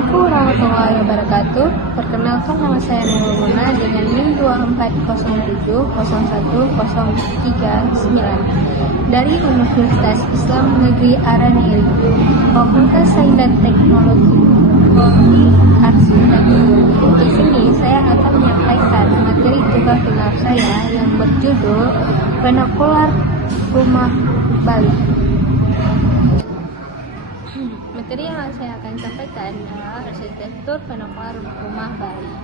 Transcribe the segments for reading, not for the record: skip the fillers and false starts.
Assalamualaikum warahmatullahi wabarakatuh. Perkenalkan, nama saya Nurul Muna dengan NIM 2407010339 dari Universitas Islam Negeri Araniri, Fakultas Sains dan Teknologi Arsitektur. Di sini saya akan menyampaikan materi tugas final saya yang berjudul Vernakular Rumah Bali. Materi yang saya akan sampaikan adalah arsitektur vernakular rumah Bali.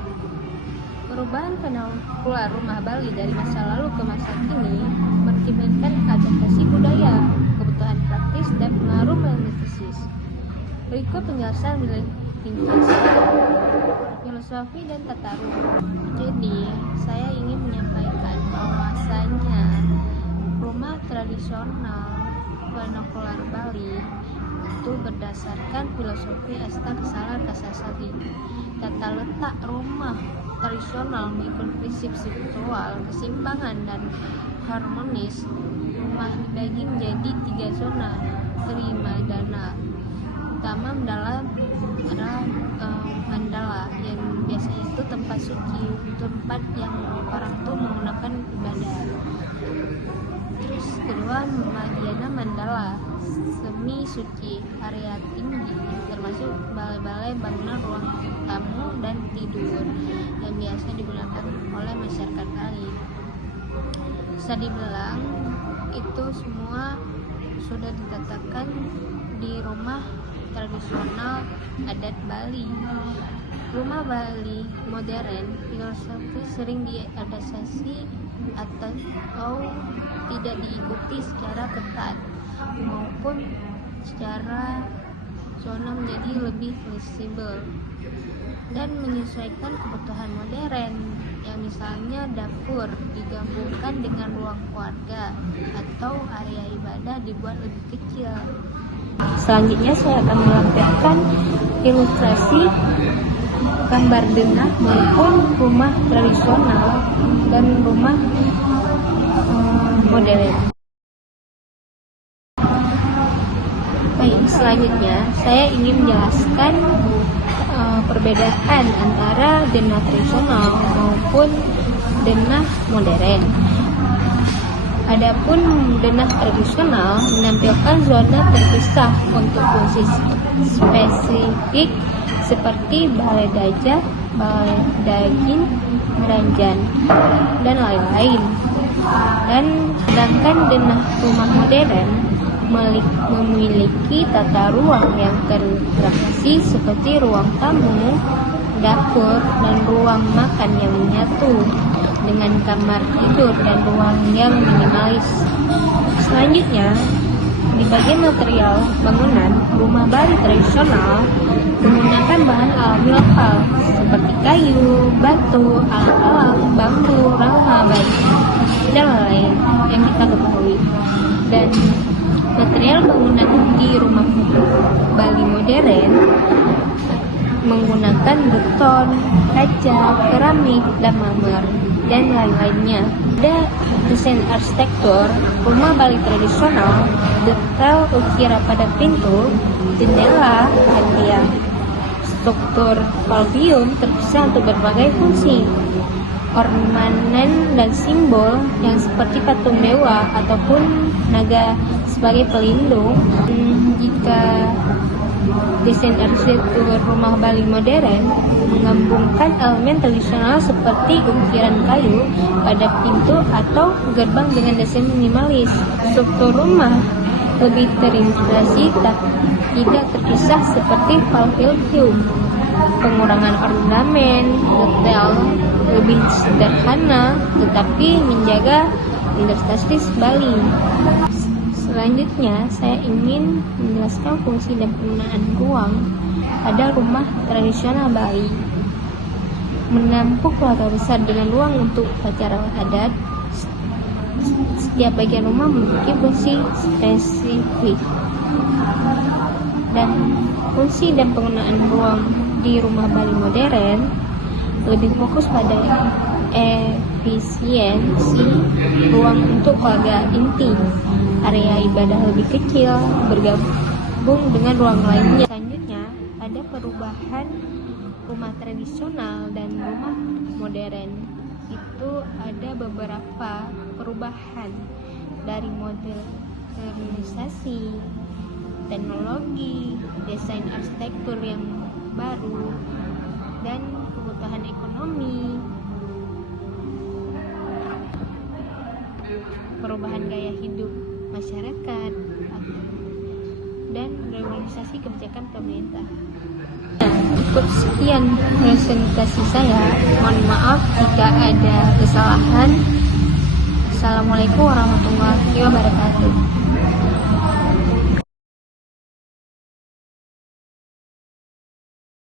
Perubahan vernakular rumah Bali dari masa lalu ke masa kini mencerminkan adaptasi budaya, kebutuhan praktis, dan pengaruh mistis. Berikut penjelasan ringkas filosofi dan tata ruang. Jadi, saya ingin menyampaikan bahwasanya rumah tradisional vernakular Bali itu berdasarkan filosofi Astag Salar Kasasagi. Tata letak rumah tradisional mengikut prinsip spiritual, keseimbangan, dan harmonis. Rumah dibagi menjadi 3 zona Trimadana. Utama mandala yang biasanya itu tempat suci, tempat yang orang itu menggunakan ibadah. Terus kedua, Madhyana Mandala, semi suci, area tinggi termasuk balai-balai, bangunan, ruang tamu, dan tidur yang biasa digunakan oleh masyarakat Bali. Bisa dibilang itu semua sudah ditatakan di rumah tradisional adat Bali. Rumah Bali modern filosofi sering diadaptasi atau tidak diikuti secara ketat maupun secara zona menjadi lebih fleksibel dan menyesuaikan kebutuhan modern, yang misalnya dapur digabungkan dengan ruang keluarga atau area ibadah dibuat lebih kecil. Selanjutnya saya akan melampirkan ilustrasi gambar denah maupun rumah tradisional dan rumah modern. Baik, selanjutnya saya ingin menjelaskan perbedaan antara denah tradisional maupun denah modern. Adapun denah tradisional menampilkan zona terpisah untuk fungsi spesifik seperti balai dajah, balai daging, meranjan, dan lain-lain. Dan sedangkan denah rumah modern memiliki tata ruang yang terintegrasi seperti ruang tamu, dapur, dan ruang makan yang menyatu dengan kamar tidur dan ruang yang minimalis. Selanjutnya, di bagian material bangunan, rumah Bali tradisional menggunakan bahan alami lokal seperti kayu, batu, alam-alam, bambu, rawa, batu, dan lain-lain yang kita ketahui. Dan material bangunan di rumah Bali modern menggunakan beton, kaca, keramik, dan marmer, dan lain-lainnya. Ada desain arsitektur rumah Bali tradisional, detail ukiran pada pintu, jendela, dan tiang. Struktur palbium terpisah untuk berbagai fungsi. Ornamen dan simbol yang seperti patung dewa ataupun naga sebagai pelindung. Jika desain arsitektur rumah Bali modern menggabungkan elemen tradisional seperti ukiran kayu pada pintu atau gerbang dengan desain minimalis. Struktur rumah lebih terintegrasi tidak terpisah seperti palbium. Pengurangan ornamen, detail lebih sederhana tetapi menjaga identitas Bali. Selanjutnya, saya ingin menjelaskan fungsi dan penggunaan ruang pada rumah tradisional Bali. Menampung keluarga besar dengan ruang untuk upacara adat. Setiap bagian rumah memiliki fungsi spesifik. Dan fungsi dan penggunaan ruang di rumah Bali modern lebih fokus pada efisiensi ruang untuk keluarga inti. Area ibadah lebih kecil bergabung dengan ruang lainnya. Selanjutnya, ada perubahan rumah tradisional dan rumah modern. Itu ada beberapa perubahan dari modernisasi, teknologi, desain arsitektur yang baru, dan kebutuhan ekonomi, perubahan gaya hidup masyarakat, dan reorganisasi kebijakan pemerintah. Cukup sekian presentasi saya. Mohon maaf jika ada kesalahan. Assalamualaikum warahmatullahi wabarakatuh.